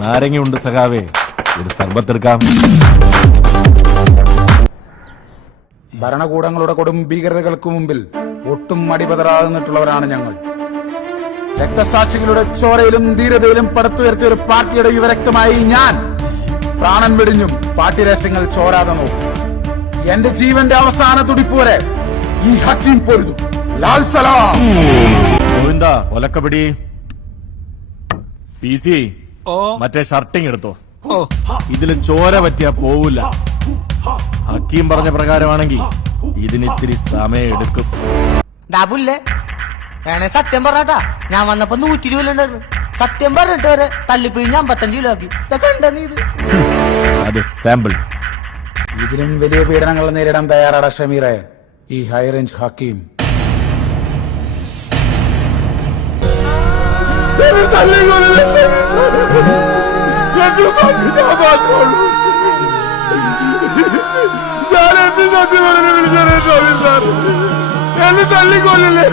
നാരങ്ങയുണ്ട് സഖാവേ, ഒരു സർബത്തെടുക്കാം. ഭരണകൂടങ്ങളുടെ കൊടും ഭീകരതകൾക്ക് മുമ്പിൽ ഒട്ടും മടിപതറാകുന്നിട്ടുള്ളവരാണ് ഞങ്ങൾ. രക്തസാക്ഷികളുടെ ചോരയിലും ധീരതയിലും പടുത്തുയർത്തിയ ഒരു പാർട്ടിയുടെ യുവരക്തമായി ഞാൻ പ്രാണൻ വെടിഞ്ഞും പാർട്ടി രഹസ്യങ്ങൾ ചോരാതെ നോക്കും. എന്റെ ജീവന്റെ അവസാന തുടിപ്പ് വരെ ഈ ഹക്കീം പൊരുതും. ലാൽ സലാം. ഗോവിന്ദ ഒലക്കപിടി. PC മറ്റേ ഷർട്ടിങ് എടുത്തോ. ഇതില് ചോര പറ്റിയാ പോവില്ല. ഹക്കീം പറഞ്ഞ പ്രകാരമാണെങ്കിൽ ഇതിനിത്തിരി സമയം എടുക്കും. ഡാബുല്ലേ വേണേ സത്യം പറഞ്ഞാ ഞാൻ വന്നപ്പോ 120 ഉണ്ടായിരുന്നു. സത്യം പറഞ്ഞിട്ട് വരെ തല്ലിപ്പിഴിഞ്ഞ് 55 കിലോ ആക്കി. ഇതൊക്കെ ഉണ്ടോ നീ? ഇത് അത് സാമ്പിൾ. ഇതിലും വലിയ പീഡനങ്ങൾ നേരിടാൻ തയ്യാറാണ് ഷമീറെ ഈ ഹൈറേഞ്ച് ഹക്കീം. ഞാൻ എന്ത് സത്യം പറഞ്ഞു വിളിച്ചാൽ എന്നെ തള്ളിക്കൊല്ലില്ലേ?